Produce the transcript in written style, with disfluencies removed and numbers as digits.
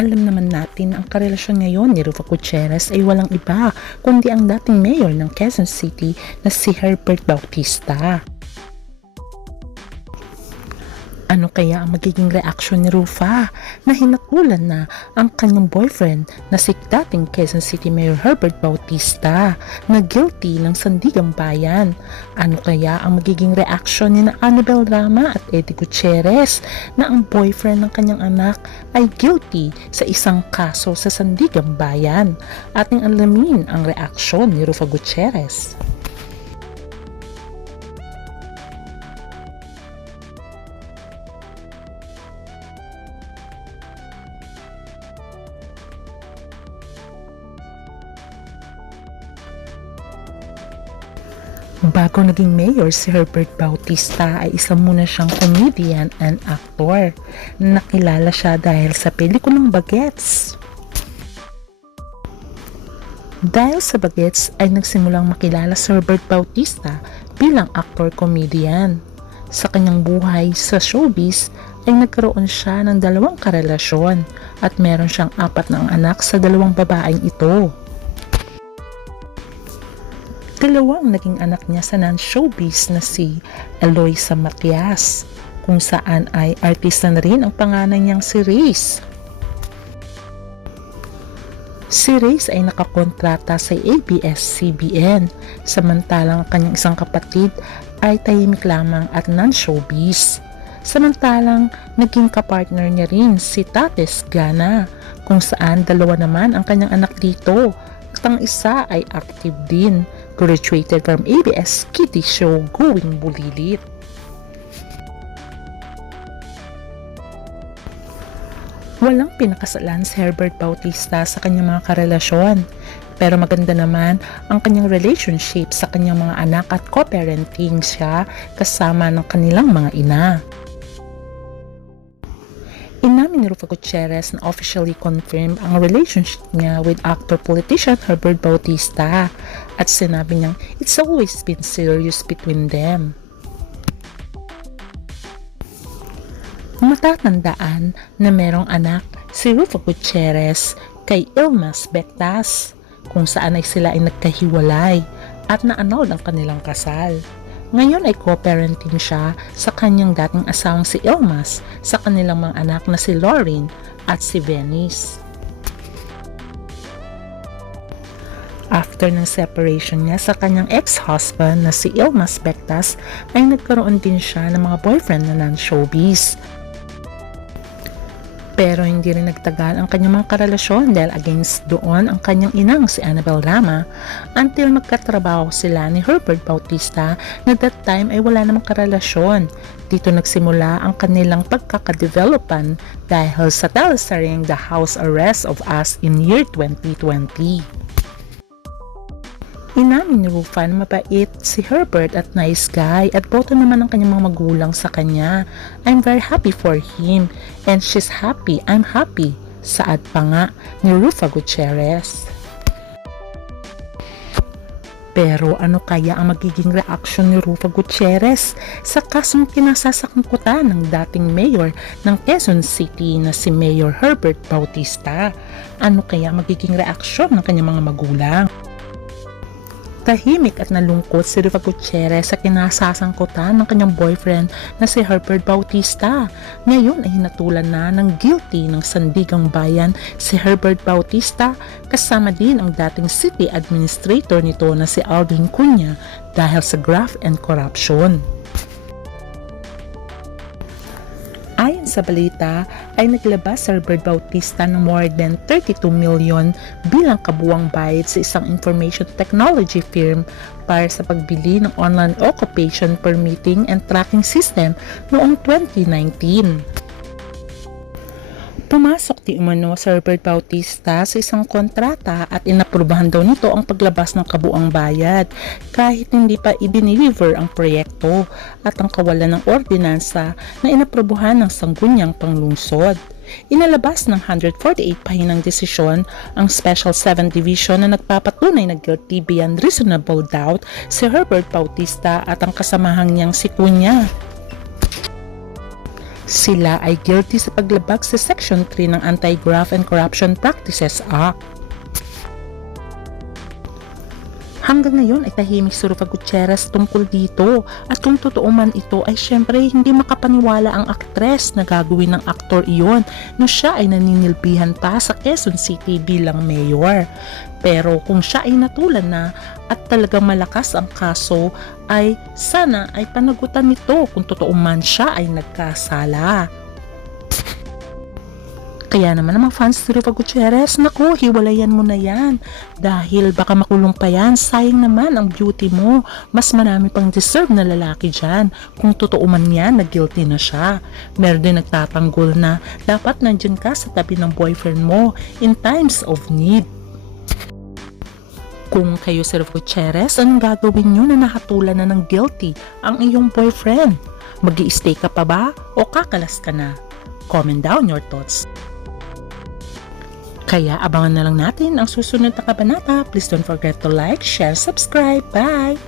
Alam naman natin ang karelasyon ngayon ni Rufo Gutierrez ay walang iba kundi ang dating mayor ng Quezon City na si Herbert Bautista. Ano kaya ang magiging reaksyon ni Rufa na hinatulan na ang kanyang boyfriend na si dating Quezon City Mayor Herbert Bautista na guilty ng sandigang bayan? Ano kaya ang magiging reaksyon ni na Annabel Rama at Eddie Gutierrez na ang boyfriend ng kanyang anak ay guilty sa isang kaso sa sandigang bayan? Ating alamin ang reaksyon ni Rufo Gutierrez. Bago naging mayor si Herbert Bautista ay isa muna siyang comedian and actor. Nakilala siya dahil sa pelikulang Bagets. Dahil sa Bagets ay nagsimulang makilala si Herbert Bautista bilang actor-comedian. Sa kanyang buhay sa showbiz ay nagkaroon siya ng 2 karelasyon at meron siyang 4 na anak sa 2 babaeng ito. 2 ang naging anak niya sa non-showbiz na si Eloisa Matias, kung saan ay artista na rin ang panganay niyang si Reyes. Si Reyes ay nakakontrata sa ABS-CBN, samantalang kanyang isang kapatid ay tahimik lamang at non-showbiz. Samantalang naging kapartner niya rin si Tates Gana, kung saan 2 naman ang kanyang anak dito at ang isa ay active din. Graduated from ABS Kitty Show Going Bulilit. Walang pinakasalan si Herbert Bautista sa kanyang mga karelasyon, pero maganda naman ang kanyang relationship sa kanyang mga anak at co-parenting siya kasama ng kanilang mga ina. Inamin ni Rufo Gutierrez na officially confirmed ang relationship niya with actor-politician Herbert Bautista at sinabi niyang it's always been serious between them. Matatandaan na merong anak si Rufo Gutierrez kay Ilmas Bectas, kung saan ay sila ay nagkahiwalay at na-annul ang kanilang kasal. Ngayon ay co-parenting siya sa kanyang dating asawang si Ilmas sa kanilang mga anak na si Lauren at si Venice. After ng separation niya sa kanyang ex-husband na si Ilmas Bectas ay nagkaroon din siya ng mga boyfriend na non-showbiz. Pero hindi rin nagtagal ang kanyang mga karelasyon dahil against doon ang kanyang inang si Annabel Rama until magkatrabaho sila ni Herbert Bautista na that time ay wala namang karelasyon. Dito nagsimula ang kanilang pagkakadevelopan dahil sa teleseryeng The House Arrest of Us in year 2020. Inamin ni Rufa na mabait si Herbert at nice guy at boto naman ang kanyang mga magulang sa kanya. I'm very happy for him and she's happy, I'm happy, saad pa nga ni Rufo Gutierrez. Pero ano kaya ang magiging reaksyon ni Rufo Gutierrez sa kasong kinasasangkutan ng dating mayor ng Quezon City na si Mayor Herbert Bautista? Ano kaya magiging reaksyon ng kanyang mga magulang? Tahimik at nalungkot si Rufo Gutierrez sa kinasasangkutan ng kanyang boyfriend na si Herbert Bautista. Ngayon ay hinatulan na ng guilty ng sandigang bayan si Herbert Bautista kasama din ang dating city administrator nito na si Alvin Cunha dahil sa graft and corruption. Ayon sa balita ay naglabas si Herbert Bautista ng more than 32 million bilang kabuwang bayad sa isang information technology firm para sa pagbili ng online occupation permitting and tracking system noong 2019. Pumasok di umano si Herbert Bautista sa isang kontrata at inaprubahan daw nito ang paglabas ng kabuang bayad kahit hindi pa i-deliver ang proyekto at ang kawalan ng ordinansa na inaprubahan ng Sangguniang Panglungsod. Inalabas ng 148 pahinang desisyon ang Special 7 Division na nagpapatunay na guilty beyond reasonable doubt si Herbert Bautista at ang kasamahang niyang si Cunha. Sila ay guilty sa paglabag sa Section 3 ng Anti-Graft and Corruption Practices Act. Hanggang ngayon ay tahimik si Ruffa Gutierrez tungkol dito, at kung totoo man ito ay syempre hindi makapaniwala ang aktres na gagawin ng aktor iyon na siya ay naninilbihan pa sa Quezon City bilang mayor. Pero kung siya ay natulan na at talagang malakas ang kaso, ay sana ay panagutan nito kung totoo man siya ay nagkasala. Kaya naman ang mga fans ni Ruffa Gutierrez, naku, hiwalayan mo na yan. Dahil baka makulong pa yan, sayang naman ang beauty mo. Mas marami pang deserve na lalaki dyan. Kung totoo man yan, na guilty na siya. Meron din nagtatanggol na dapat nandyan ka sa tabi ng boyfriend mo in times of need. Kung kayo si Ruffa Gutierrez, anong gagawin nyo na nakatulan na ng guilty ang iyong boyfriend? Mag-i-stay ka pa ba o kakalas ka na? Comment down your thoughts. Kaya abangan na lang natin ang susunod na kabanata. Please don't forget to like, share, subscribe. Bye!